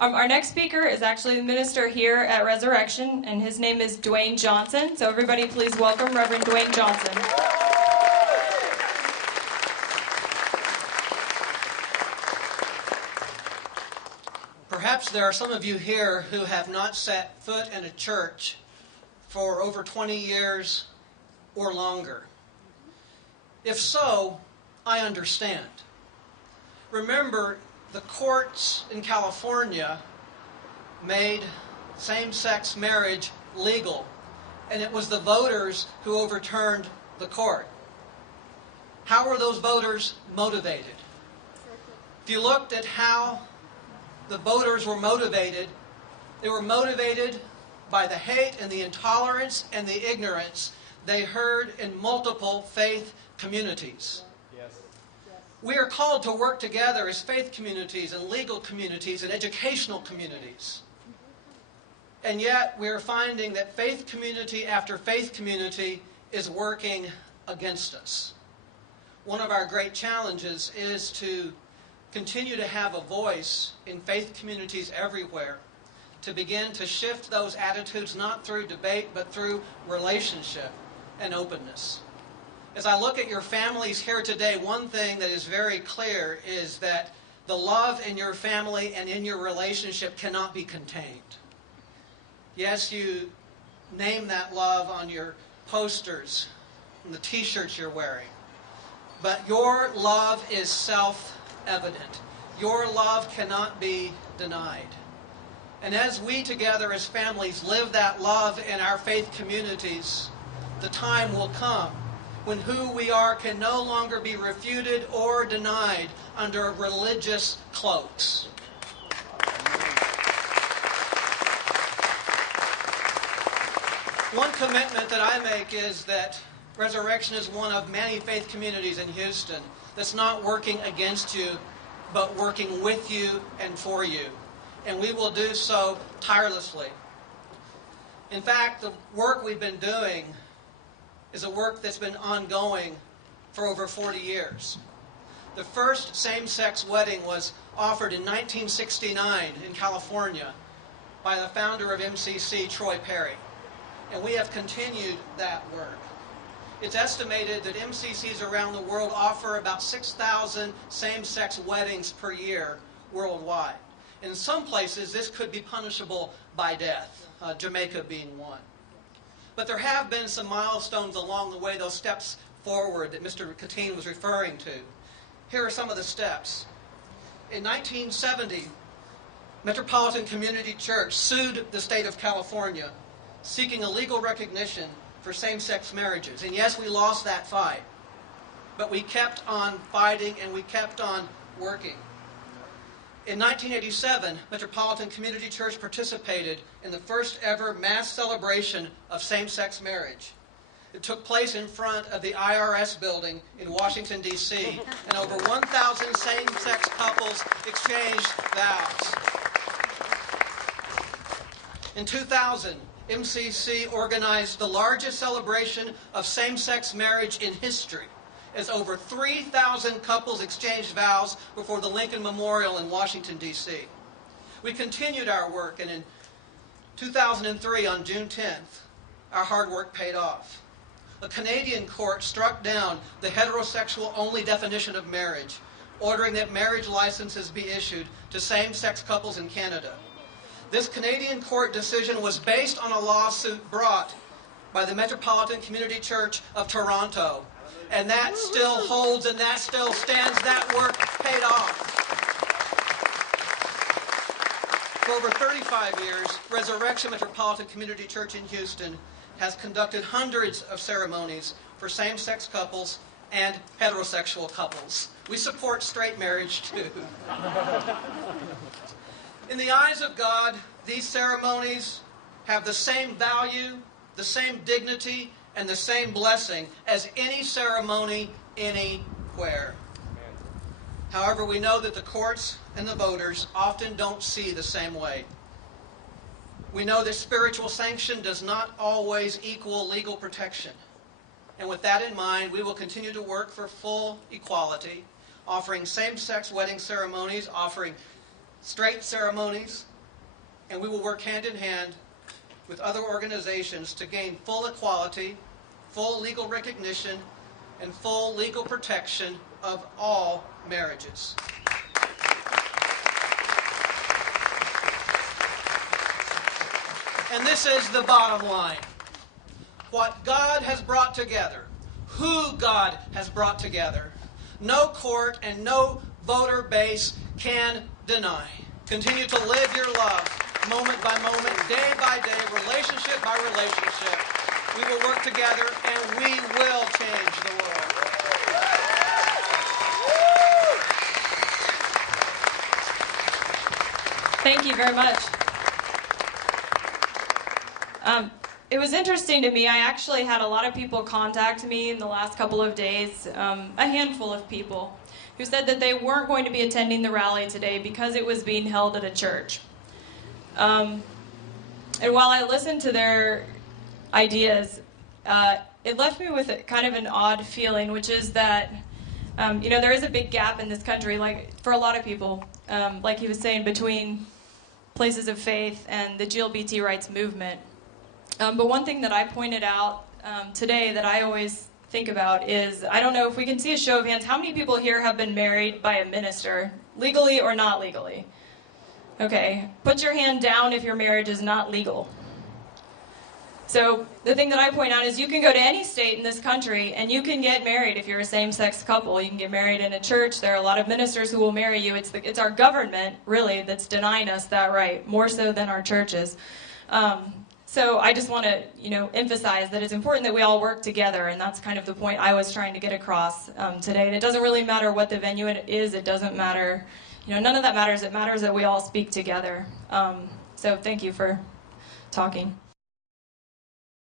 Our next speaker is actually the minister here at Resurrection, and his name is Dwayne Johnson. So everybody please welcome Reverend Dwayne Johnson. Perhaps there are some of you here who have not set foot in a church for over 20 years or longer. If so, I understand. Remember, the courts in California made same-sex marriage legal, and it was the voters who overturned the court. How were those voters motivated? If you looked at how the voters were motivated, they were motivated by the hate and the intolerance and the ignorance they heard in multiple faith communities. We are called to work together as faith communities and legal communities and educational communities. And yet we are finding that faith community after faith community is working against us. One of our great challenges is to continue to have a voice in faith communities everywhere, to begin to shift those attitudes not through debate but through relationship and openness. As I look at your families here today, one thing that is very clear is that the love in your family and in your relationship cannot be contained. Yes, you name that love on your posters and the t-shirts you're wearing, but your love is self-evident. Your love cannot be denied. And as we together as families live that love in our faith communities, the time will come when who we are can no longer be refuted or denied under religious cloaks. One commitment that I make is that Resurrection is one of many faith communities in Houston that's not working against you, but working with you and for you. And we will do so tirelessly. In fact, the work we've been doing is a work that's been ongoing for over 40 years. The first same-sex wedding was offered in 1969 in California by the founder of MCC, Troy Perry. And we have continued that work. It's estimated that MCCs around the world offer about 6,000 same-sex weddings per year worldwide. In some places, this could be punishable by death, Jamaica being one. But there have been some milestones along the way, those steps forward that Mr. Katine was referring to. Here are some of the steps. In 1970, Metropolitan Community Church sued the state of California, seeking a legal recognition for same-sex marriages. And yes, we lost that fight. But we kept on fighting and we kept on working. In 1987, Metropolitan Community Church participated in the first ever mass celebration of same-sex marriage. It took place in front of the IRS building in Washington, D.C., and over 1,000 same-sex couples exchanged vows. In 2000, MCC organized the largest celebration of same-sex marriage in history, as over 3,000 couples exchanged vows before the Lincoln Memorial in Washington, D.C. We continued our work, and in 2003, on June 10th, our hard work paid off. A Canadian court struck down the heterosexual-only definition of marriage, ordering that marriage licenses be issued to same-sex couples in Canada. This Canadian court decision was based on a lawsuit brought by the Metropolitan Community Church of Toronto. And that still holds and that still stands. That work paid off. For over 35 years, Resurrection Metropolitan Community Church in Houston has conducted hundreds of ceremonies for same-sex couples and heterosexual couples. We support straight marriage too. In the eyes of God, these ceremonies have the same value, the same dignity, and the same blessing as any ceremony anywhere. However, we know that the courts and the voters often don't see the same way. We know that spiritual sanction does not always equal legal protection. And with that in mind, we will continue to work for full equality, offering same-sex wedding ceremonies, offering straight ceremonies, and we will work hand in hand with other organizations to gain full equality, full legal recognition, and full legal protection of all marriages. And this is the bottom line. What God has brought together, who God has brought together, no court and no voter base can deny. Continue to live your love moment by moment, day by day, relationship by relationship. We will work together and we will change the world. Thank you very much. It was interesting to me. I actually had a lot of people contact me in the last couple of days, a handful of people, who said that they weren't going to be attending the rally today because it was being held at a church. And while I listened to their ideas, it left me with kind of an odd feeling, which is that, there is a big gap in this country, like for a lot of people, like he was saying, between places of faith and the LGBT rights movement. But one thing that I pointed out today that I always think about is, I don't know if we can see a show of hands, how many people here have been married by a minister, legally or not legally? Okay, put your hand down if your marriage is not legal. So the thing that I point out is you can go to any state in this country and you can get married if you're a same-sex couple. You can get married in a church. There are a lot of ministers who will marry you. It's our government, really, that's denying us that right, more so than our churches. So I just want to, emphasize that it's important that we all work together, and that's kind of the point I was trying to get across today. And it doesn't really matter what the venue it is. It doesn't matter, none of that matters. It matters that we all speak together. So thank you for talking.